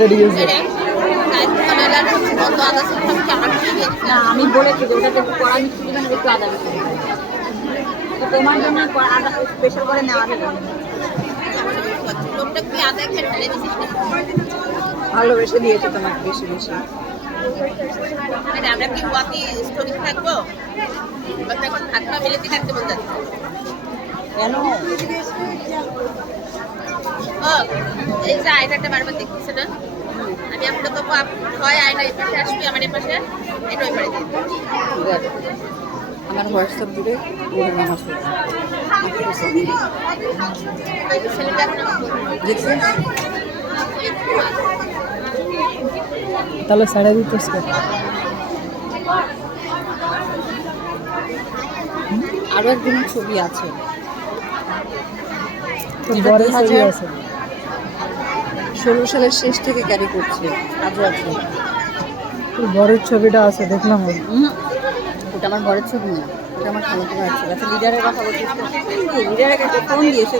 দেরি হয়েছে। না আমি বলেছি যে ওটাতে কড়া মিষ্টি দিবেন, একটু আদা বেশি দিবেন। তো তোমার জন্য আদা স্পেশাল করে নেওয়া হবে। ভালোবেসে দিয়েছে তোমাকে বেশি বেশি। আমরা কি ওয়াকি স্টোরি থাকবো? এখন হাত পা মিলেতে থাকতে মন যাচ্ছে। কেন? ও এই যে আয়নাটা বারবার দেখতেছে না, আমি আপনাকে হয় আয়না এই পাশে আসবি, আমার এই পাশে এটা ওই পারে দিয়ে আমার হোয়াটসঅ্যাপ জুড়ে ছেলেটা এখন দেখছেন? তাহলে ছেড়ে দিতেছ কেন? আরো একদিনের ছবি আছে, তোর বরের ছবি আছে। 2016 সালের শেষ থেকে ক্যারি করছে, আজও আছে। তোর বরের ছবিটা আছে, দেখলাম। ওটা আমার বরের ছবি না, ওটা আমার খালাতো ভাইয়ের ছবি। আচ্ছা লিডারের কথা বলছিস তো? লিডারের কাছে ফোন দিয়েছে।